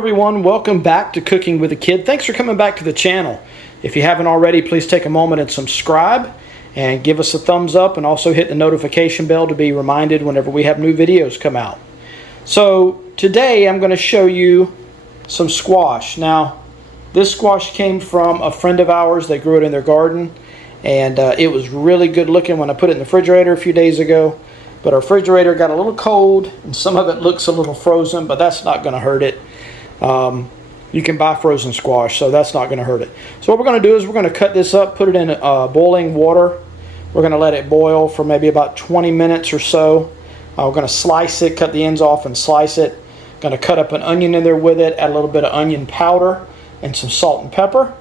everyone, welcome back to Cooking with a Kid. Thanks for coming back to the channel. If you haven't already, please take a moment and subscribe and give us a thumbs up, and also hit the notification bell to be reminded whenever we have new videos come out. So today I'm going to show you some squash. Now this squash came from a friend of ours. They grew it in their garden, and it was really good looking when I put it in the refrigerator a few days ago. But our refrigerator got a little cold and some of it looks a little frozen, but that's not going to hurt it. You can buy frozen squash, so that's not going to hurt it. So what we're going to do is we're going to cut this up, put it in boiling water. We're going to let it boil for maybe about 20 minutes or so. We're going to slice it, cut the ends off and slice it. Going to cut up an onion in there with it, add a little bit of onion powder and some salt and pepper.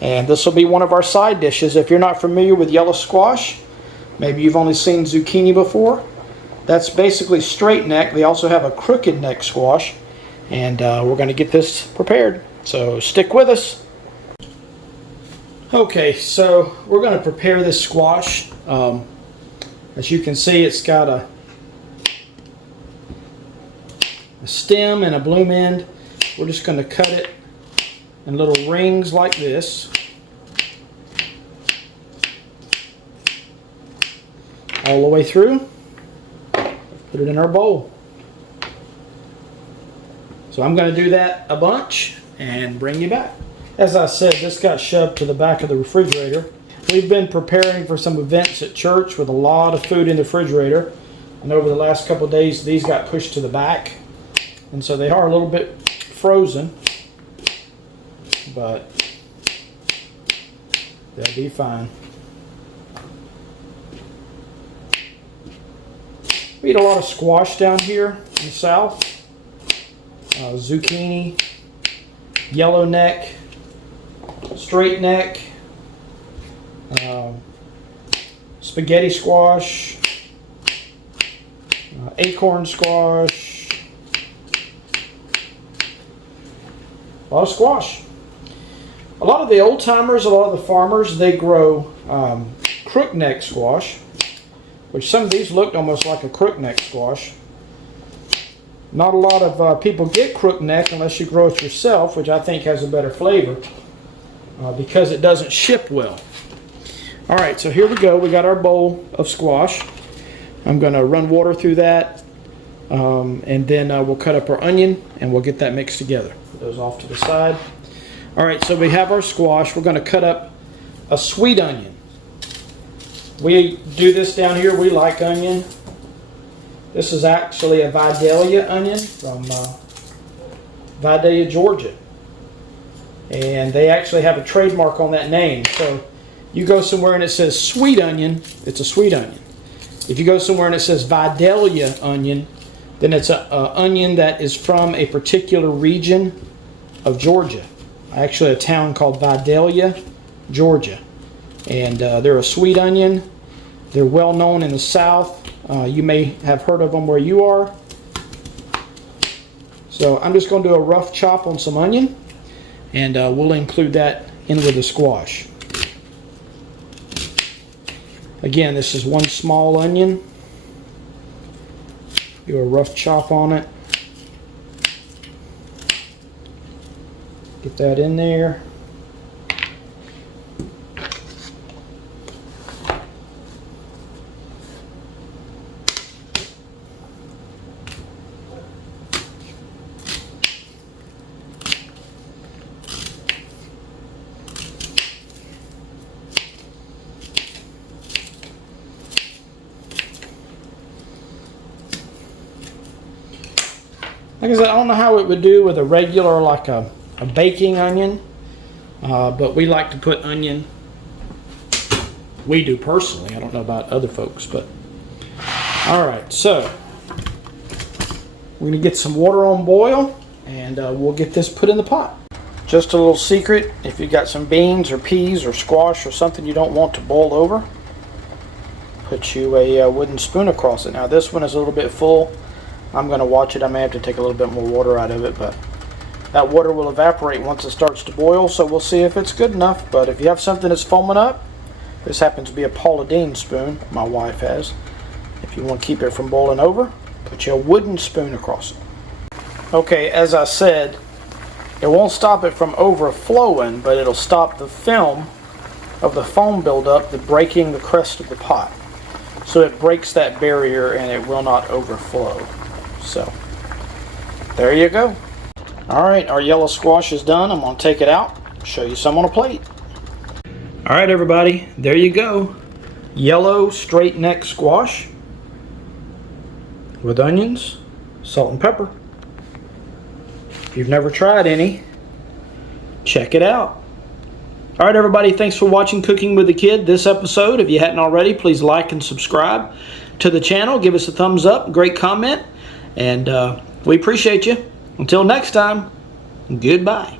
And this will be one of our side dishes. If you're not familiar with yellow squash, maybe you've only seen zucchini before. That's basically straight neck. They also have a crooked neck squash. And we're going to get this prepared. So stick with us. Okay, so we're going to prepare this squash. As you can see, it's got a stem and a bloom end. We're just going to cut it in little rings like this. All the way through. Put it in our bowl. So I'm going to do that a bunch and bring you back. As I said, this got shoved to the back of the refrigerator. We've been preparing for some events at church with a lot of food in the refrigerator. And over the last couple of days, these got pushed to the back. And so they are a little bit frozen. But they'll be fine. We eat a lot of squash down here in the south. Zucchini, yellow neck, straight neck, spaghetti squash, acorn squash, a lot of squash. A lot of the old timers, a lot of the farmers, they grow crook neck squash, which some of these looked almost like a crook neck squash. Not a lot of people get crook neck unless you grow it yourself, which I think has a better flavor because it doesn't ship well. All right, so here we go. We got our bowl of squash. I'm going to run water through that, and then we'll cut up our onion and we'll get that mixed together. Put those off to the side. All right, so we have our squash. We're going to cut up a sweet onion. We do this down here. We like onion. This is actually a Vidalia onion from Vidalia, Georgia. And they actually have a trademark on that name. So you go somewhere and it says sweet onion, it's a sweet onion. If you go somewhere and it says Vidalia onion, then it's an onion that is from a particular region of Georgia. Actually a town called Vidalia, Georgia. And they're a sweet onion. They're well known in the South. You may have heard of them where you are. So I'm just going to do a rough chop on some onion, and we'll include that in with the squash. Again, this is one small onion. Do a rough chop on it. Get that in there. Like I said, I don't know how it would do with a regular, like a baking onion, but we like to put onion. We do personally. I don't know about other folks, but all right. So we're gonna get some water on boil, and we'll get this put in the pot. Just a little secret: if you got some beans or peas or squash or something you don't want to boil over, put you a wooden spoon across it. Now this one is a little bit full. I'm going to watch it. I may have to take a little bit more water out of it, but that water will evaporate once it starts to boil, so we'll see if it's good enough. But if you have something that's foaming up, this happens to be a Paula Deen spoon my wife has. If you want to keep it from boiling over, put your wooden spoon across it. Okay, as I said, It won't stop it from overflowing, but it'll stop the film of the foam buildup, the breaking the crest of the pot. So it breaks that barrier and it will not overflow. So there you go. Alright, our yellow squash is done. I'm going to take it out, show you some on a plate. Alright everybody, there you go. Yellow straight neck squash with onions, salt and pepper. If you've never tried any, check it out. Alright everybody, thanks for watching Cooking with the Kid this episode. If you hadn't already, please like and subscribe to the channel. Give us a thumbs up, great comment, and we appreciate you. Until next time, goodbye.